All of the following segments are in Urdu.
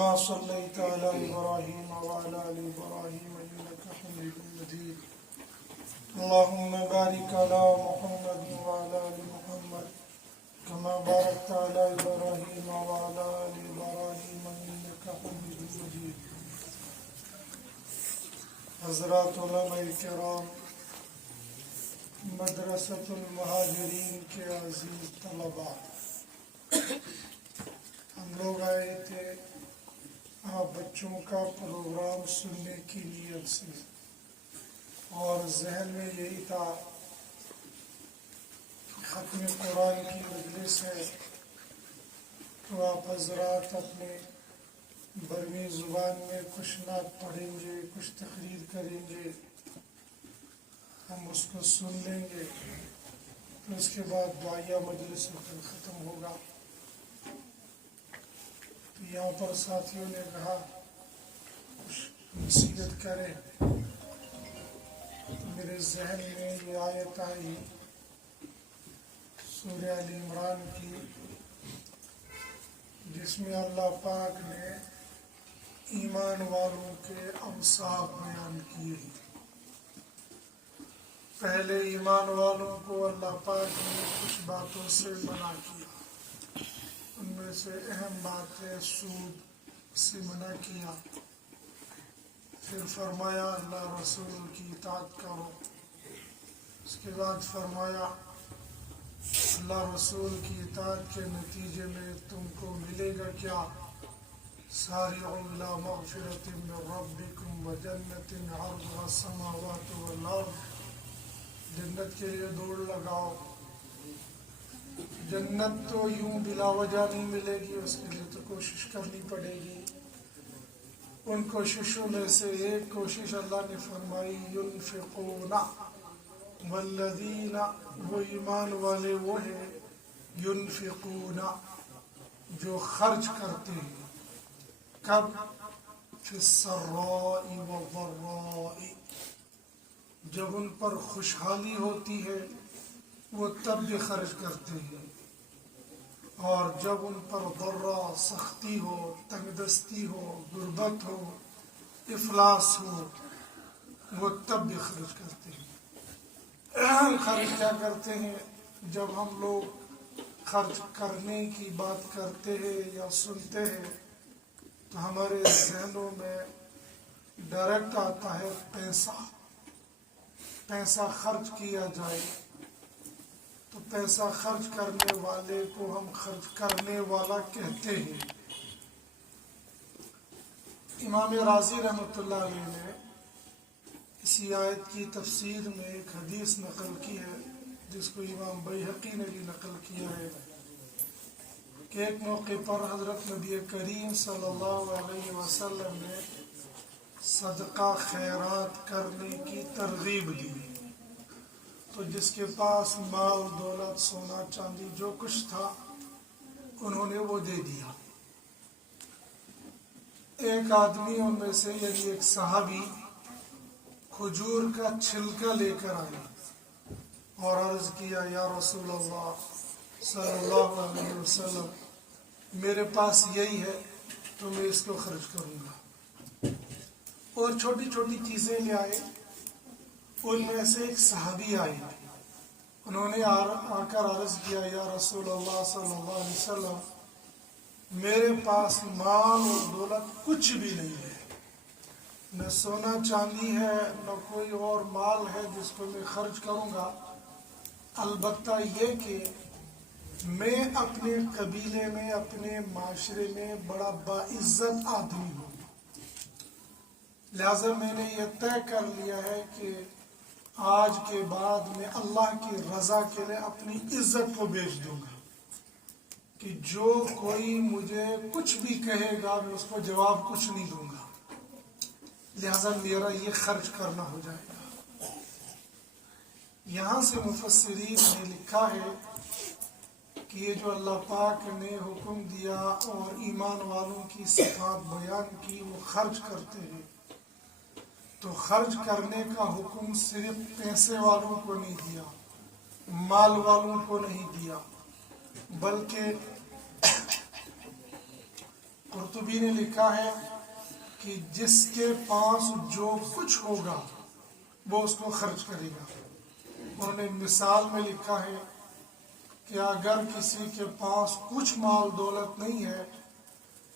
كما صليت على إبراهيم وعلى آل إبراهيم إنك حميد مجيد اللهم بارك على محمد وعلى آل محمد كما باركت على إبراهيم وعلى آل إبراهيم إنك حميد مجيد حضرات علماء کرام، مدرسۃ المہاجرین کے عزیز طلباء، ہم لوگ آئے تھے آپ بچوں کا پروگرام سننے کی نیت سے، اور ذہن میں یہی تھا کہ ختم قرآن کی مجلس ہے تو آپ حضرات اپنے برمی زبان میں کچھ نعت پڑھیں گے، کچھ تقریر کریں گے، ہم اس کو سن لیں گے، پھر اس کے بعد دعائیہ مجلس ختم ہوگا۔ تو یہاں پر ساتھیوں نے کہا کچھ نصیحت کریں، تو میرے ذہن میں یہ آیت آئی سورہ آل عمران کی، جس میں اللہ پاک نے ایمان والوں کے اوصاف بیان کیے۔ پہلے ایمان والوں کو اللہ پاک نے کچھ باتوں سے منع کیا، ان میں سے اہم بات ہے سود سے منع کیا۔ پھر فرمایا اللہ رسول کی اطاعت کرو، اس کے بعد فرمایا اللہ رسول کی اطاعت کے نتیجے میں تم کو ملے گا کیا؟ سارعوا الی مغفرۃ من ربکم وجنۃ عرضها السماوات والارض، جنت کے لیے دوڑ لگاؤ۔ جنت تو یوں بلا وجہ نہیں ملے گی، اس کے لیے تو کوشش کرنی پڑے گی۔ ان کوششوں میں سے ایک کوشش اللہ نے فرمائی ینفقون، والذین، وہ ایمان والے وہ ہیں ینفقون جو خرچ کرتے ہیں، کب؟ فی السراء والضراء، جب ان پر خوشحالی ہوتی ہے وہ تب بھی خرچ کرتے ہیں، اور جب ان پر ضراء سختی ہو، تنگ دستی ہو، غربت ہو، افلاس ہو، وہ تب بھی خرچ کرتے ہیں۔ خرچ کیا کرتے ہیں؟ جب ہم لوگ خرچ کرنے کی بات کرتے ہیں یا سنتے ہیں تو ہمارے ذہنوں میں ڈائریکٹ آتا ہے پیسہ۔ پیسہ خرچ کیا جائے تو پیسہ خرچ کرنے والے کو ہم خرچ کرنے والا کہتے ہیں۔ امام راضی رحمۃ اللہ علیہ نے اسی آیت کی تفسیر میں ایک حدیث نقل کی ہے، جس کو امام بیہقی نے بھی نقل کیا ہے، کہ ایک موقع پر حضرت نبی کریم صلی اللہ علیہ وسلم نے صدقہ خیرات کرنے کی ترغیب دی۔ تو جس کے پاس مال دولت سونا چاندی جو کچھ تھا انہوں نے وہ دے دیا۔ ایک آدمی ان میں سے یعنی ایک صحابی کھجور کا چھلکا لے کر آیا اور عرض کیا یا رسول اللہ صلی اللہ علیہ وسلم، میرے پاس یہی ہے تو میں اس کو خرچ کروں گا۔ اور چھوٹی چھوٹی چیزیں لے آئے۔ ان میں سے ایک صحابی آئے، انہوں نے آ کر عرض کیا یا رسول اللہ صلی اللہ علیہ وسلم، میرے پاس مال اور دولت کچھ بھی نہیں ہے، نہ سونا چاندی ہے، نہ کوئی اور مال ہے جس کو میں خرچ کروں گا، البتہ یہ کہ میں اپنے قبیلے میں، اپنے معاشرے میں بڑا باعزت آدمی ہوں، لہذا میں نے یہ طے کر لیا ہے کہ آج کے بعد میں اللہ کی رضا کے لیے اپنی عزت کو بیچ دوں گا، کہ جو کوئی مجھے کچھ بھی کہے گا میں اس کو جواب کچھ نہیں دوں گا، لہذا میرا یہ خرچ کرنا ہو جائے گا۔ یہاں سے مفسرین نے لکھا ہے کہ یہ جو اللہ پاک نے حکم دیا اور ایمان والوں کی صفات بیان کی، وہ خرچ کرتے ہیں، تو خرچ کرنے کا حکم صرف پیسے والوں کو نہیں دیا، مال والوں کو نہیں دیا، بلکہ قرطبی نے لکھا ہے کہ جس کے پاس جو کچھ ہوگا وہ اس کو خرچ کرے گا۔ انہوں نے مثال میں لکھا ہے کہ اگر کسی کے پاس کچھ مال دولت نہیں ہے،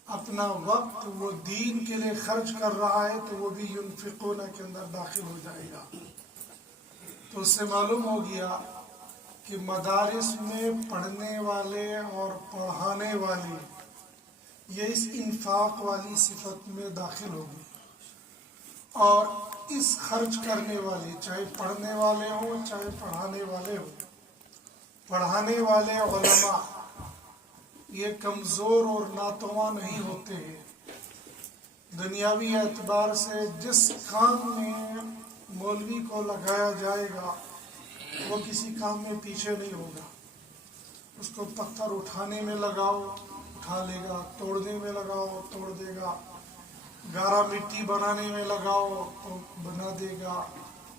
اپنا وقت وہ دین کے لیے خرچ کر رہا ہے، تو وہ بھی ينفقون کے اندر داخل ہو جائے گا۔ تو اس سے معلوم ہو گیا کہ مدارس میں پڑھنے والے اور پڑھانے والے یہ اس انفاق والی صفت میں داخل ہوگی، اور اس خرچ کرنے والے، چاہے پڑھنے والے ہوں چاہے پڑھانے والے ہوں، پڑھانے والے علماء یہ کمزور اور ناتواں نہیں ہوتے ہیں۔ دنیاوی اعتبار سے جس کام میں مولوی کو لگایا جائے گا وہ کسی کام میں پیچھے نہیں ہوگا۔ اس کو پتھر اٹھانے میں لگاؤ اٹھا لے گا، توڑنے میں لگاؤ توڑ دے گا، گارا مٹی بنانے میں لگاؤ تو بنا دے گا،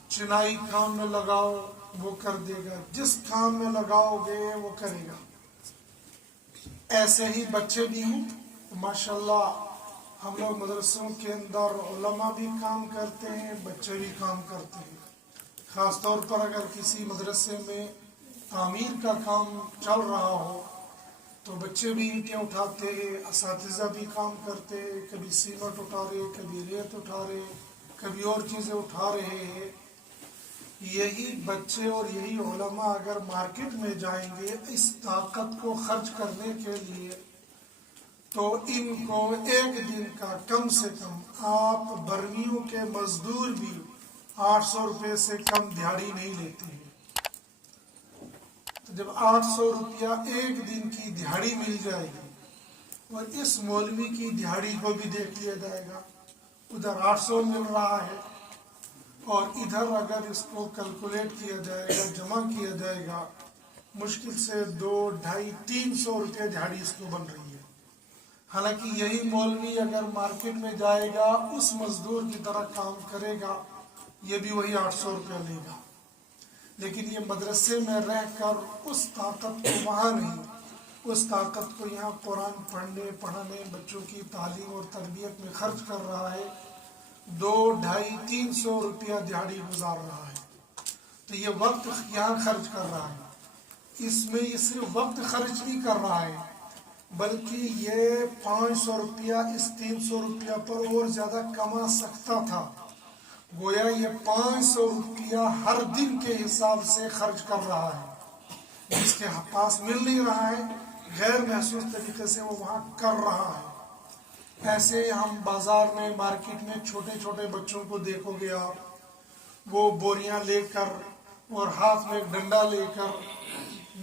چنائی کام میں لگاؤ وہ کر دے گا، جس کام میں لگاؤ گے وہ کرے گا۔ ایسے ہی بچے بھی ہیں، ماشاءاللہ ہم لوگ مدرسوں کے اندر علماء بھی کام کرتے ہیں، بچے بھی کام کرتے ہیں۔ خاص طور پر اگر کسی مدرسے میں تعمیر کا کام چل رہا ہو تو بچے بھی اینٹیں اٹھاتے ہیں، اساتذہ بھی کام کرتے ہیں، کبھی سیمنٹ اٹھا رہے، کبھی ریت اٹھا رہے، کبھی اور چیزیں اٹھا رہے ہیں۔ یہی بچے اور یہی علماء اگر مارکیٹ میں جائیں گے اس طاقت کو خرچ کرنے کے لیے، تو ان کو ایک دن کا کم سے کم، آپ برمیوں کے مزدور بھی 800 روپے سے کم دیہڑی نہیں لیتے ہیں۔ تو جب 800 روپیہ ایک دن کی دیہڑی مل جائے گی، اور اس مولوی کی دیہڑی کو بھی دیکھ لیا جائے گا، ادھر 800 مل رہا ہے اور ادھر اگر اس کو کیلکولیٹ کیا جائے گا، جمع کیا جائے گا، مشکل سے 200، 250، 300 روپے دیہڑی اس کو بن رہی ہے۔ حالانکہ یہی مولوی اگر مارکیٹ میں جائے گا اس مزدور کی طرح کام کرے گا، یہ بھی وہی 800 روپے لے گا، لیکن یہ مدرسے میں رہ کر اس طاقت کو وہاں نہیں، اس طاقت کو یہاں قرآن پڑھنے پڑھانے بچوں کی تعلیم اور تربیت میں خرچ کر رہا ہے، 200، 250، 300 روپیہ دیہڑی گزار رہا ہے۔ تو یہ وقت یہاں خرچ کر رہا ہے، اس میں یہ صرف وقت خرچ نہیں کر رہا ہے بلکہ یہ 500 روپیہ اس 300 روپیہ پر اور زیادہ کما سکتا تھا۔ گویا یہ 500 روپیہ ہر دن کے حساب سے خرچ کر رہا ہے، جس کے پاس مل نہیں رہا ہے، غیر محسوس طریقے سے وہ وہاں کر رہا ہے۔ ایسے ہم بازار میں مارکیٹ میں چھوٹے چھوٹے بچوں کو دیکھو گے آپ، وہ بوریاں لے کر اور ہاتھ میں ڈنڈا لے کر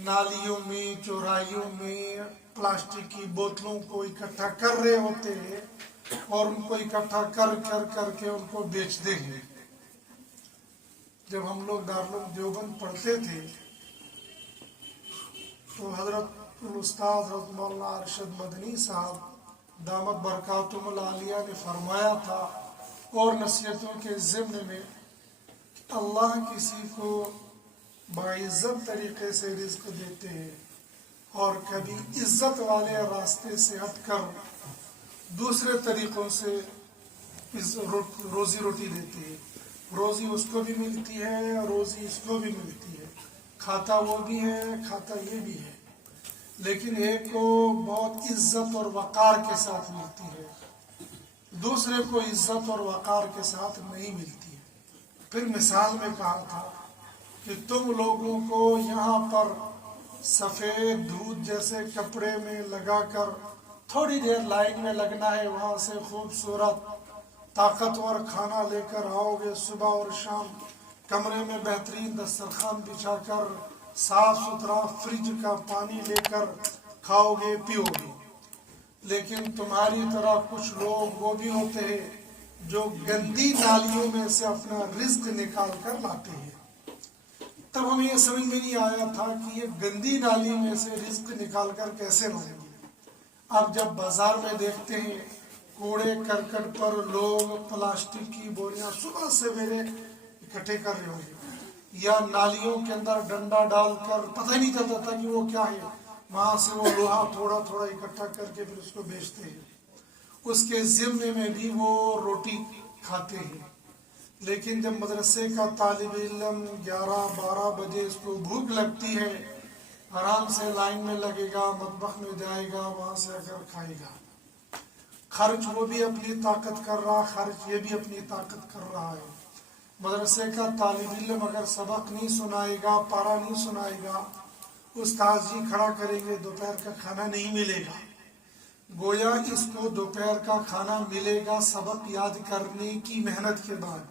نالیوں میں چوراہیوں میں پلاسٹک کی بوتلوں کو اکٹھا کر رہے ہوتے ہیں، اور ان کو اکٹھا کر کر کر کے ان کو بیچتے ہیں۔ جب ہم لوگ دارالعلوم دیوبند پڑھتے تھے تو حضرت الاستاذ حضرت مولانا ارشد مدنی صاحب دامت برکاتہم العالیہ نے فرمایا تھا، اور نصیحتوں کے ضمن میں، کہ اللہ کسی کو باعزت طریقے سے رزق دیتے ہیں اور کبھی عزت والے راستے سے ہٹ کر دوسرے طریقوں سے روزی روٹی دیتے ہیں۔ روزی اس کو بھی ملتی ہے اور روزی اس کو بھی ملتی ہے، کھاتا وہ بھی ہے کھاتا یہ بھی ہے، لیکن ایک کو بہت عزت اور وقار کے ساتھ ملتی ہے، دوسرے کو عزت اور وقار کے ساتھ نہیں ملتی ہے۔ پھر مثال میں کہا تھا کہ تم لوگوں کو یہاں پر سفید دودھ جیسے کپڑے میں لگا کر تھوڑی دیر لائن میں لگنا ہے، وہاں سے خوبصورت طاقتور کھانا لے کر آؤ گے، صبح اور شام کمرے میں بہترین دسترخوان بچھا کر صاف ستھرا فریج کا پانی لے کر کھاؤ گے پیو گے، لیکن تمہاری طرح کچھ لوگ وہ بھی ہوتے ہیں جو گندی نالیوں میں سے اپنا رزق نکال کر لاتے ہیں۔ تب ہمیں یہ سمجھ میں نہیں آیا تھا کہ یہ گندی نالی میں سے رزق نکال کر کیسے لائیں گے۔ اب جب بازار میں دیکھتے ہیں کوڑے کرکٹ پر لوگ پلاسٹک کی بوریاں صبح سویرے اکٹھے کر رہے ہوں گے، یا نالیوں کے اندر ڈنڈا ڈال کر پتہ نہیں چلتا تھا کہ وہ کیا ہے، وہاں سے وہ لوہا تھوڑا تھوڑا اکٹھا کر کے پھر اس کو بیچتے ہیں۔ اس کے ذمے میں بھی وہ روٹی کھاتے ہیں، لیکن جب مدرسے کا طالب علم 11-12 بجے اس کو بھوک لگتی ہے، آرام سے لائن میں لگے گا، مطبخ میں جائے گا، وہاں سے اگر کھائے گا، خرچ وہ بھی اپنی طاقت کر رہا، خرچ یہ بھی اپنی طاقت کر رہا ہے۔ مدرسے کا طالب علم اگر سبق نہیں سنائے گا، پارا نہیں سنائے گا، استاد جی کھڑا کریں گے، دوپہر کا کھانا نہیں ملے گا۔ گویا اس کو دوپہر کا کھانا ملے گا سبق یاد کرنے کی محنت کے بعد،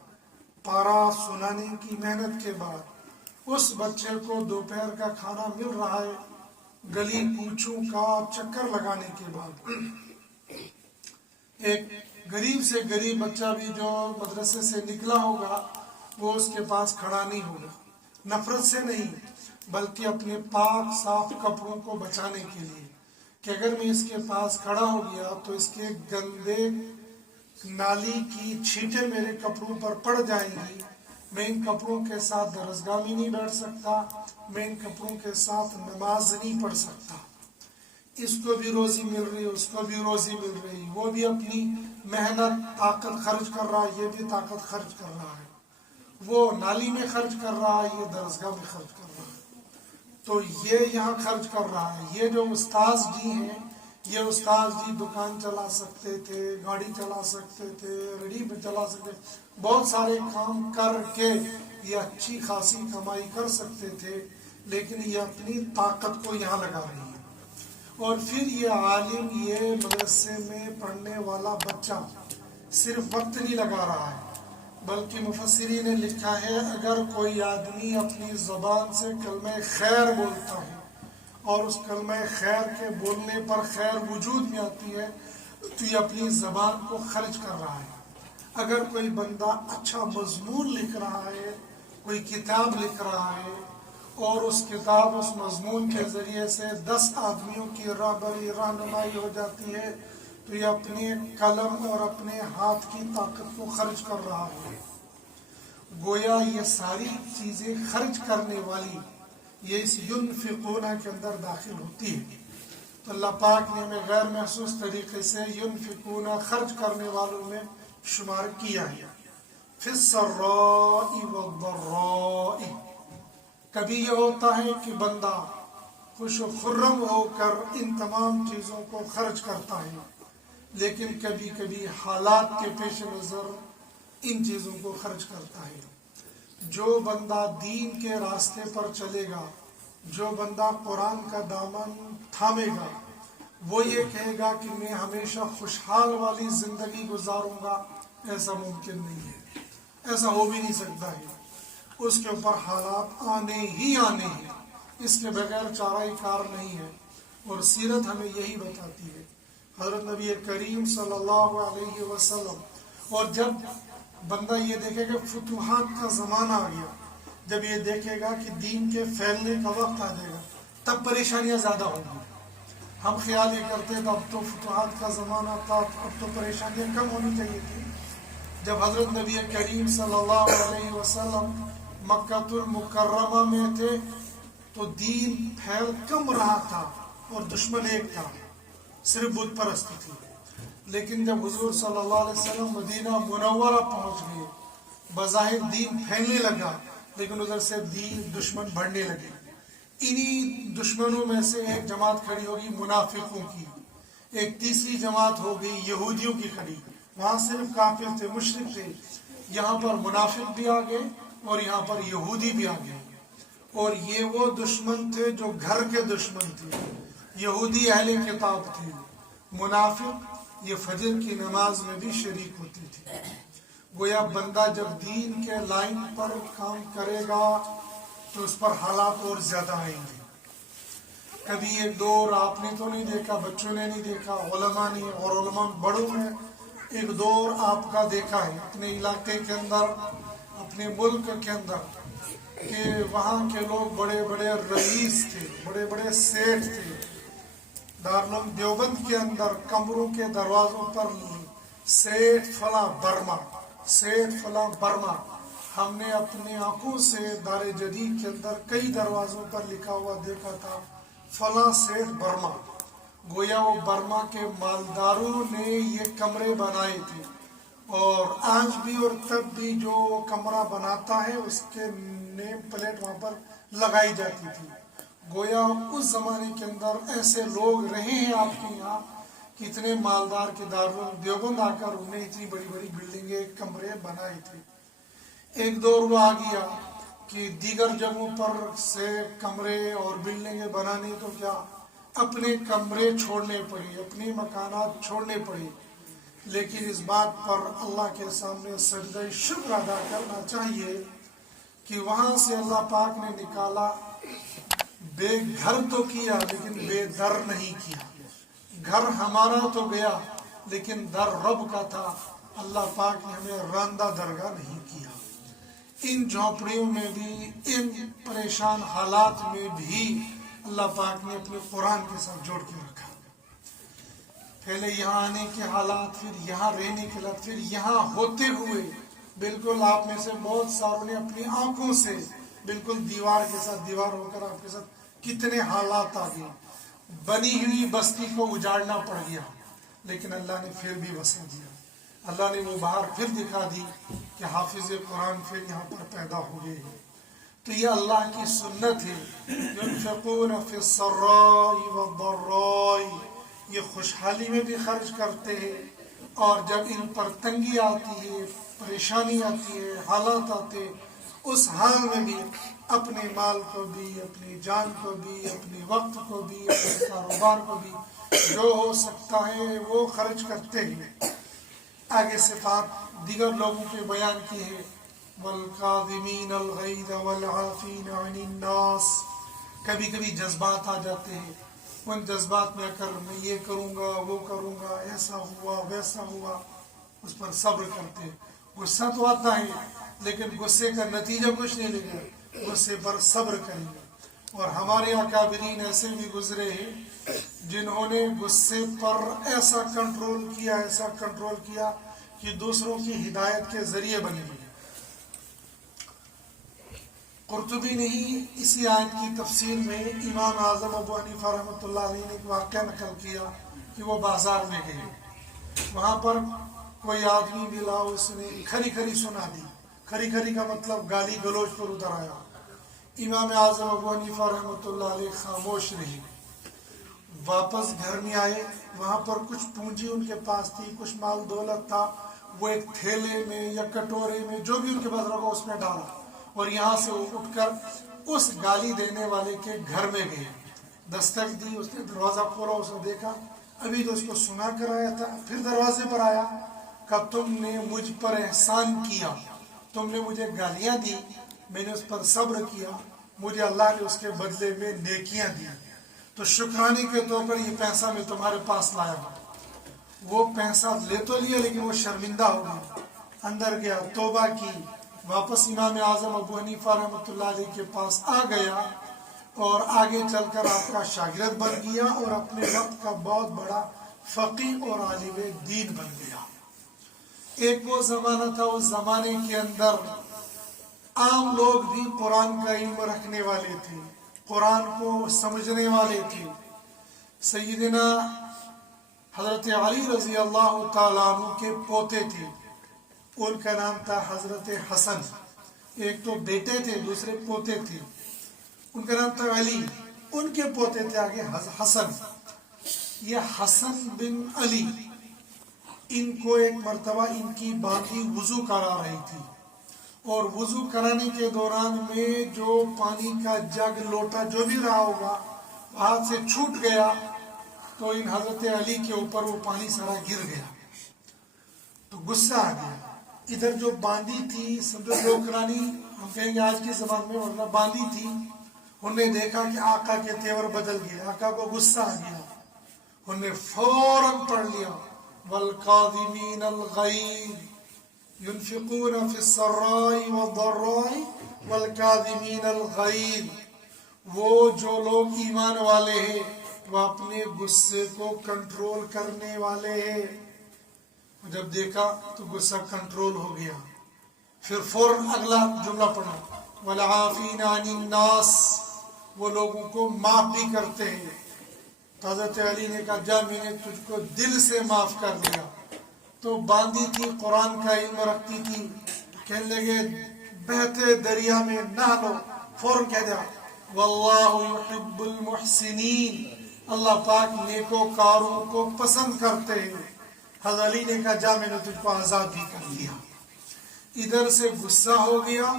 پارا سنانے کی محنت کے بعد۔ اس بچے کو دوپہر کا کھانا مل رہا ہے گلی کوچوں کا چکر لگانے کے بعد۔ ایک غریب سے غریب بچہ بھی جو مدرسے سے نکلا ہوگا وہ اس کے پاس کھڑا نہیں ہوگا، نفرت سے نہیں بلکہ اپنے پاک صاف کپڑوں کو بچانے کے لیے، کہ اگر میں اس کے پاس کھڑا ہو گیا تو اس کے گندے نالی کی چھینٹیں میرے کپڑوں پر پڑ جائیں گی، میں ان کپڑوں کے ساتھ درسگاہ میں نہیں بیٹھ سکتا، میں ان کپڑوں کے ساتھ نماز نہیں پڑھ سکتا۔ اس کو بھی روزی مل رہی، اس کو بھی روزی مل رہی، وہ بھی اپنی محنت طاقت خرچ کر رہا ہے، یہ بھی طاقت خرچ کر رہا ہے، وہ نالی میں خرچ کر رہا ہے، یہ درسگاہ میں خرچ کر رہا ہے، تو یہ یہاں خرچ کر رہا ہے۔ یہ جو استاذ جی ہیں، یہ استاذ جی دکان چلا سکتے تھے، گاڑی چلا سکتے تھے، ریڑھی میں چلا سکتے تھے، بہت سارے کام کر کے یہ اچھی خاصی کمائی کر سکتے تھے، لیکن یہ اپنی طاقت کو یہاں لگا رہی ہے۔ اور پھر یہ عالم، یہ مدرسے میں پڑھنے والا بچہ صرف وقت نہیں لگا رہا ہے، بلکہ مفسرین نے لکھا ہے اگر کوئی آدمی اپنی زبان سے کلمہ خیر بولتا ہے اور اس کلمہ خیر کے بولنے پر خیر وجود میں آتی ہے تو یہ اپنی زبان کو خرچ کر رہا ہے۔ اگر کوئی بندہ اچھا مضمون لکھ رہا ہے، کوئی کتاب لکھ رہا ہے اور اس کتاب اس مضمون کے ذریعے سے 10 آدمیوں کی راہبری رہنمائی ہو جاتی ہے تو یہ اپنے قلم اور اپنے ہاتھ کی طاقت کو خرچ کر رہا ہے۔ گویا یہ ساری چیزیں خرچ کرنے والی یہ اس ینفقون کے اندر داخل ہوتی ہے۔ تو اللہ پاک نے ہمیں غیر محسوس طریقے سے ینفقون خرچ کرنے والوں میں شمار کیا ہے۔ فی السراء والضراء، کبھی یہ ہوتا ہے کہ بندہ خوش و خرم ہو کر ان تمام چیزوں کو خرچ کرتا ہے، لیکن کبھی کبھی حالات کے پیش نظر ان چیزوں کو خرچ کرتا ہے۔ جو بندہ دین کے راستے پر چلے گا، جو بندہ قرآن کا دامن تھامے گا، وہ یہ کہے گا کہ میں ہمیشہ خوشحال والی زندگی گزاروں گا، ایسا ممکن نہیں ہے، ایسا ہو بھی نہیں سکتا ہے۔ اس کے اوپر حالات آنے ہی آنے ہیں، اس کے بغیر چارہ کار نہیں ہے، اور سیرت ہمیں یہی بتاتی ہے۔ حضرت نبی کریم صلی اللہ علیہ وسلم، اور جب بندہ یہ دیکھے کہ فتوحات کا زمانہ آ گیا، جب یہ دیکھے گا کہ دین کے پھیلنے کا وقت آ جائے گا، تب پریشانیاں زیادہ ہوں گی۔ ہم خیال یہ کرتے تھے اب تو فتوحات کا زمانہ تھا، اب تو پریشانیاں کم ہونی چاہیے تھی۔ جب حضرت نبی کریم صلی اللہ علیہ وسلم مکہ المکرمہ میں تھے تو دین پھیل کم رہا تھا اور دشمن ایک تھا، صرف بت پرستی تھی۔ لیکن جب حضور صلی اللہ علیہ وسلم مدینہ منورہ پہنچ گئے، بظاہر دین پھیلنے لگا، لیکن ادھر سے دشمن بڑھنے لگے۔ انہی دشمنوں میں سے ایک جماعت کھڑی ہوگی منافقوں کی، ایک تیسری جماعت ہو گئی یہودیوں کی کھڑی۔ وہاں صرف کافر تھے، مشرک تھے، یہاں پر منافق بھی آ گئے اور یہاں پر یہودی بھی آ گئے۔ اور یہ وہ دشمن تھے جو گھر کے دشمن تھے، یہودی اہل کتاب تھے، منافق یہ فجر کی نماز میں بھی شریک ہوتی تھی۔ گویا بندہ جب دین کے لائن پر کام کرے گا تو اس پر حالات اور زیادہ آئیں گے۔ کبھی ایک دور آپ نے تو نہیں دیکھا، بچوں نے نہیں دیکھا، علماء نے اور علماء بڑوں نے ایک دور آپ کا دیکھا ہے اپنے علاقے کے اندر، اپنے ملک کے اندر، کہ وہاں کے لوگ بڑے بڑے رئیس تھے، بڑے بڑے سیٹھ تھے۔ دارالعلوم دیوبند کے اندر کمروں کے دروازوں پر سیٹھ فلاں برما، سیٹھ فلاں برما، ہم نے اپنے آنکھوں سے دار جدید کے اندر کئی دروازوں پر لکھا ہوا دیکھا تھا فلاں سیٹھ برما۔ گویا وہ برما کے مالداروں نے یہ کمرے بنائے تھے، اور آج بھی اور تب بھی جو کمرہ بناتا ہے اس کے نیم پلیٹ وہاں پر لگائی جاتی تھی۔ گویا اس زمانے کے اندر ایسے لوگ رہے ہیں آپ کے یہاں کہ اتنے مالدار کے دارالعلوم دیوبند آ کر انہیں اتنی بڑی بڑی بلڈنگیں کمرے بنائے تھے۔ ایک دور وہ آ گیا کہ دیگر جگہوں پر سے کمرے اور بلڈنگیں بنانے تو کیا اپنے کمرے چھوڑنے پڑے، اپنے مکانات چھوڑنے پڑے، لیکن اس بات پر اللہ کے سامنے سجدہ شکر ادا کرنا چاہیے کہ وہاں سے اللہ پاک نے نکالا، بے گھر تو کیا لیکن بے در نہیں کیا۔ گھر ہمارا تو گیا لیکن در رب کا تھا، اللہ پاک نے ہمیں راندہ درگاہ نہیں کیا۔ ان جھونپڑیوں میں بھی، ان پریشان حالات میں بھی اللہ پاک نے اپنے قرآن کے ساتھ جوڑ کے رکھا۔ پہلے یہاں آنے کے حالات، پھر یہاں رہنے کے حالات، پھر یہاں ہوتے ہوئے بالکل آپ میں سے بہت ساروں نے اپنی آنکھوں سے بالکل دیوار کے ساتھ دیوار ہو کر آپ کے ساتھ کتنے حالات آ گئے۔ بنی ہوئی بستی کو اجاڑنا پڑ گیا لیکن اللہ نے پھر بھی بسا دیا، اللہ نے وہ باہر پھر دکھا دی کہ حافظ قرآن پھر یہاں پر پیدا ہو گئے ہیں۔ تو یہ اللہ کی سنت ہے، ينفقون فی السراء والضراء، یہ خوشحالی میں بھی خرچ کرتے ہیں، اور جب ان پر تنگی آتی ہے، پریشانی آتی ہے، حالات آتے، اس حال میں بھی اپنے مال کو بھی، اپنی جان کو بھی، اپنے وقت کو بھی، اپنے کاروبار کو بھی جو ہو سکتا ہے وہ خرچ کرتے ہیں۔ آگے صفات دیگر لوگوں کے بیان کی ہے، والکاظمین الغیظ والعافین عن الناس، کبھی کبھی جذبات آ جاتے ہیں، ان جذبات میں کر میں یہ کروں گا وہ کروں گا، ایسا ہوا ویسا ہوا، اس پر صبر کرتے۔ غصہ تو آتا ہے لیکن غصے کا نتیجہ کچھ نہیں لے گا، غصے پر صبر کریں گے۔ اور ہمارے اکابرین ایسے بھی گزرے ہیں جنہوں نے غصے پر ایسا کنٹرول کیا کہ دوسروں کی ہدایت کے ذریعے بنے گئے۔ قرطبی نے ہی اسی آیت کی تفسیر میں امام اعظم ابو حنیفہ رحمۃ اللہ علیہ نے ایک واقعہ نقل کیا کہ وہ بازار میں گئے، وہاں پر کوئی آدمی ملا، اس نے کھری کھری سنا دی۔ کھری کھری کا مطلب گالی گلوچ پر اتر آیا۔ امام اعظم ابو حنیفہ رحمۃ اللہ علیہ خاموش رہے، واپس گھر میں آئے، وہاں پر کچھ پونجی ان کے پاس تھی، کچھ مال دولت تھا، وہ ایک تھیلے میں یا کٹورے میں جو بھی ان کے پاس رکھا اس میں ڈالا، اور یہاں سے وہ اٹھ کر اس گالی دینے والے کے گھر میں گئے۔ دستک دی، اس نے دروازہ کھولا، اس نے دیکھا ابھی تو اس کو سنا کر آیا تھا، پھر دروازے پر آیا، کہا تم نے مجھ پر احسان کیا، تم نے مجھے گالیاں دی، میں نے اس پر صبر کیا، مجھے اللہ نے اس کے بدلے میں نیکیاں دی، تو شکرانے کے طور پر یہ پیسہ میں تمہارے پاس لایا ہوں۔ وہ پیسہ لے تو لیا لیکن وہ شرمندہ ہو گیا، اندر گیا، توبہ کی، واپس امام اعظم ابو حنیفہ رحمۃ اللہ علیہ کے پاس آ گیا، اور آگے چل کر آپ کا شاگرد بن گیا، اور اپنے وقت کا بہت بڑا فقیہ اور عالم دین بن گیا۔ ایک وہ زمانہ تھا، اس زمانے کے اندر عام لوگ بھی قرآن کا علم رکھنے والے تھے، قرآن کو سمجھنے والے تھے۔ سیدنا حضرت علی رضی اللہ تعالیٰ عنہ کے پوتے تھے، ان کا نام تھا حضرت حسن، ایک تو بیٹے تھے دوسرے پوتے تھے، ان کا نام تھا علی، ان کے پوتے تھے آگے حسن۔ یہ حسن بن علی، ان کو ایک مرتبہ ان کی باندھی وضو کرا رہی تھی، اور وضو کرانے کے دوران میں جو پانی کا جگ لوٹا جو بھی رہا ہوگا ہاتھ سے چھوٹ گیا، تو ان حضرت علی کے اوپر وہ پانی سارا گر گیا، تو غصہ آ گیا۔ ادھر جو باندھی تھی، سمجھو نوکرانی ہم کہیں گے آج کے زمانے میں، ورنہ باندھی تھی، انہوں نے دیکھا کہ آقا کے تیور بدل گئے، آقا کو غصہ آ گیا، انہوں نے فوراً پڑھ لیا والکاظمین الغیظ ينفقون في السراء والضراء والکاظمین الغیظ، وہ جو لوگ ایمان والے ہیں وہ اپنے غصے کو کنٹرول کرنے والے ہیں۔ جب دیکھا تو غصہ کنٹرول ہو گیا، پھر فوراً اگلا جملہ پڑھا والعافین عن الناس، وہ لوگوں کو معاف بھی کرتے ہیں۔ حضرت علی نے کہا جا میں نے تجھ کو دل سے معاف کر دیا. تو باندھی تھی، قرآن کا علم رکھتی تھی، کہنے لگے بہتے دریا میں نہا لو. فوراً کہہ دیا واللہ یحب المحسنین، اللہ پاک نیکوکاروں کو پسند کرتے ہیں. حضرت علی نے کہا جا میں نے تجھ کو آزاد بھی کر دیا. ادھر سے غصہ ہو گیا،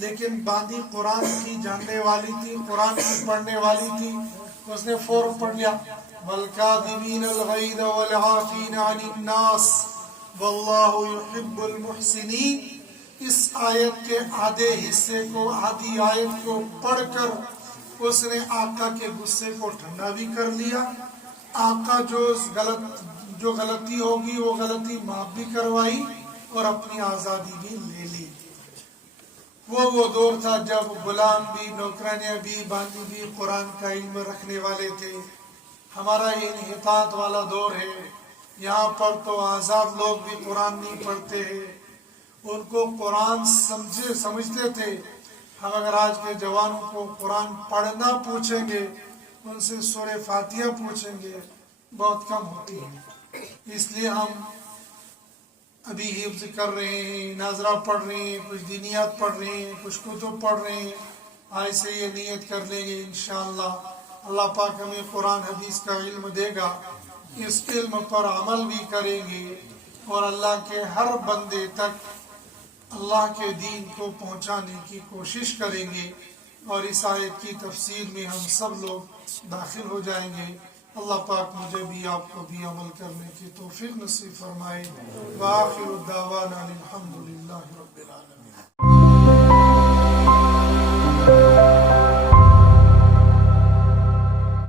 لیکن باندھی قرآن کی جاننے والی تھی، قرآن کی پڑھنے والی تھی، اس نے فوراً پڑھ لیا والکاظمین الغیظ والعافین عن الناس واللہ یحب المحسنین. اس آیت کے آدھے حصے کو، آدھی آیت کو پڑھ کر اس نے آقا کے غصے کو ٹھنڈا بھی کر لیا. آقا جو غلطی ہوگی وہ غلطی معاف بھی کروائی اور اپنی آزادی بھی لے لی. وہ دور تھا جب غلام بھی، نوکرانیاں بھی، باندھی بھی قرآن کا علم رکھنے والے تھے. ہمارا یہ انحطاط والا دور ہے. یہاں پر تو آزاد لوگ بھی قرآن نہیں پڑھتے ہیں. ان کو قرآن سمجھتے تھے. ہم اگر آج کے جوانوں کو قرآن پڑھنا پوچھیں گے، ان سے سورہ فاتحہ پوچھیں گے، بہت کم ہوتی ہے. اس لیے ہم ابھی حفظ کر رہے ہیں، ناظرہ پڑھ رہے ہیں، کچھ دینیات پڑھ رہے ہیں، کچھ کتب پڑھ رہے ہیں. آج سے یہ نیت کر لیں گے انشاءاللہ اللہ پاک ہمیں قرآن حدیث کا علم دے گا. اس علم پر عمل بھی کریں گے اور اللہ کے ہر بندے تک اللہ کے دین کو پہنچانے کی کوشش کریں گے. اور اس آیت کی تفسیر میں ہم سب لوگ داخل ہو جائیں گے. اللہ پاک مجھے بھی آپ کو بھی عمل کرنے کی توفیق نصیب فرمائے. وآخر الدعوانا الحمدللہ رب العالمین.